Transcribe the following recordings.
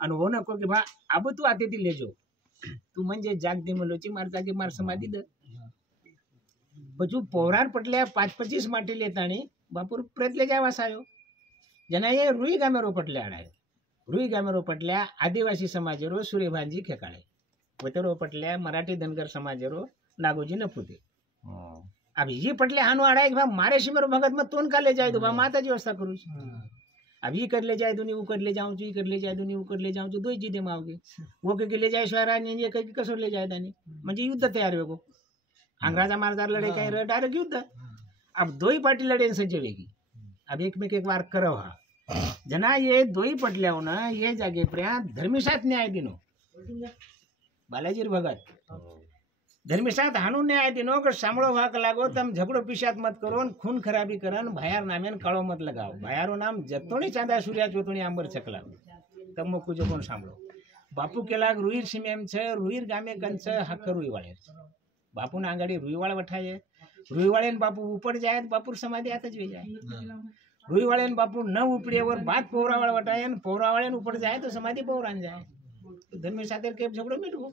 अनुभव नको की बा अब तू आते ती लेजो तू म्हणजे जाग दे मलोची मार जागे मार समाधी द बचू पौरार पटल्या 5-25 माटी लेतानी बापूर प्रयत्न जावा सायो जना ये रुई गामेरो पटल्या आडाय रुई गामेरो पटल्या आदिवासी समाजेरो सूर्यभानजी खेकाळे वतेरो पटल्या मराठी धनगर समाजेरो नागोजी नपुते अब ये पटले हानो आड़ाए कि मारे सिमर भगत में तोन का ले जाए तो माता जी व्यवस्था करू अब ये कर ले जाए दुनी वो कर ले जाऊँ ये कर ले जाए दुनी वो कर ले जाऊँ दो जी दे माओगे वो के ले जाए स्वरा ये कहीं कसो ले जाए दानी म्हणजे युद्ध तैयार हो अंग्रेजा मारदार लड़े कहीं डायरेक्ट युद्ध अब दो ही पार्टी लड़े सजेगी अब एक में एक बार करो हा जना ये दो ही पटल्या हो ना ये जागे प्रिया धर्मिशात न्याय दिनो बालाजी भगत धर्मिशात हानू न्याय दिनो कर सामड़ो भाग लागो तम झगड़ो पिशात मत करो खून खराबी करन भायार नामेन काळो मत लगाओ भायारो नाम जतोणी चांदा सूर्या चोतोणी आंबर चकला तम मो कुजो कोण सांभळो बापू केला रुईर सीमेम छ रुईर गामे कंच हक रुईवाळे बापू ना आंगाडी रुईवाळ वठाये रुईवाळेन बापू ऊपर जाए बापूर समाधी आताच वे जाए रुईवाळेन बापू न उपड़ेवर बात पौरावाळ वटायन पौरावाळेन ऊपर जाए तो समाधी पौरान जाए धर्मिशातेर के झगड़ो मिटवो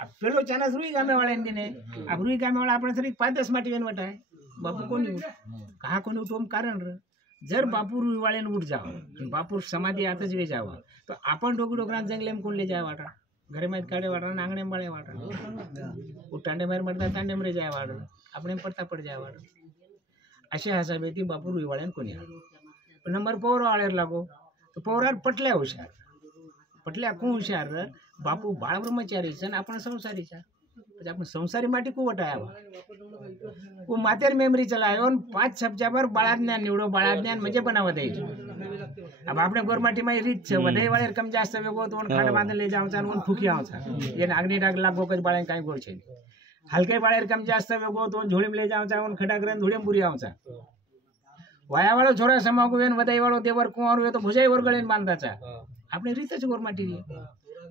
अब पेलो चानस रुई गामे वाले दिने अब रुई गामे वाला अपने सरी 5-10 माटी वेन वटाय बापू कोणी उठ कहा कोणी उठवम कारण र जर बापू रुई वाले उठ जाओ बापू समाधी आताच वे जावा तो आपण डोगी डोकरान जंगले में कोण ले जाए वाटा घरे में काढे वाटा आंगणे बाळे वाटा उठांडे मार मरता तांडे मरे जाए वाटा अपने पड़ता पड़ जाए वाटा असे हसाबे ती बापू रुई वाले कोणी नंबर पौर वाले लागो तो पौरार पटल्या हुशार पटल्या कोण हुशार बापू बाळ ब्रह्मचारी छन आपण संसारी छा म्हणजे आपण संसारी माटी को वटाया वो मातेर मेमरी चलायो 5 छपजाबर बाळाज्ञान निवडो बाळाज्ञान म्हणजे बनावत आहे अब આપણે ગોરમાટી માં રીત છે વધાઈ વાળે કમ જાસ્ત વેગો તો ખાડ બાંધ લઈ જાવ ચાન ફૂકી આવતા એને આગની ડાગ લાગો કજ બાળે કાઈ ગોળ છે હલકે બાળે કમ જાસ્ત વેગો તો ઝોળીમ લઈ જાવ ચાન ખડાગ્રન ધોળીમ પૂરી આવતા વાયા વાળો છોરા સમાગો વેન વધાઈ વાળો દેવર કુંવારો તો ભુજાઈ વરગળેન બાંધતા છે આપણે રીત જ ગોરમાટી રી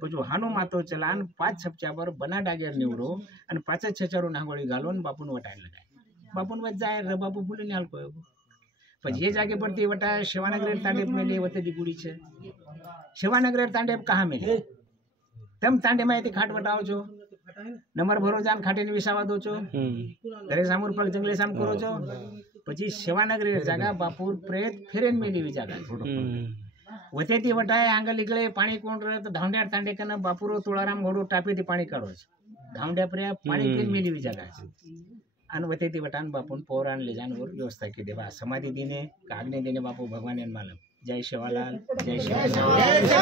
પછી હાનો માતો ચલાન 5 છપચાબર બના ડાગેર નીવડો અને 5 છચારો નાગોળી ગાલો ને બાપુને વટાઈ લગાય બાપુને વચ જાય રે બાપુ ભૂલીને હાલ કોયો પછી ये जाके पड़ती वटा शिवानगर तांडेप में ले वते दी गुड़ी छे शिवानगर तांडेप कहाँ मिले तम तांडे में खाट वटाओ छो नंबर भरो जान खाटे ने विसावा दो छो घरे सामूर पग जंगले साम करो छो પછી शिवानगर जागा बापूर प्रेत फेरेन मेली वी जागा वते ती वटाए आंगल निकले पानी कोण रे तो धावड्या तांडे कन बापूरो तोळाराम घोडो टापे ती पाणी काढो धावड्या प्रे पाणी पीन मेली वी जागा अन वते ती वटान बापून पौराण ले जानवर व्यवस्था की देवा समाधि दीने कागने देने बापू भगवान मालम जय शिवालाल जय शिवालाल।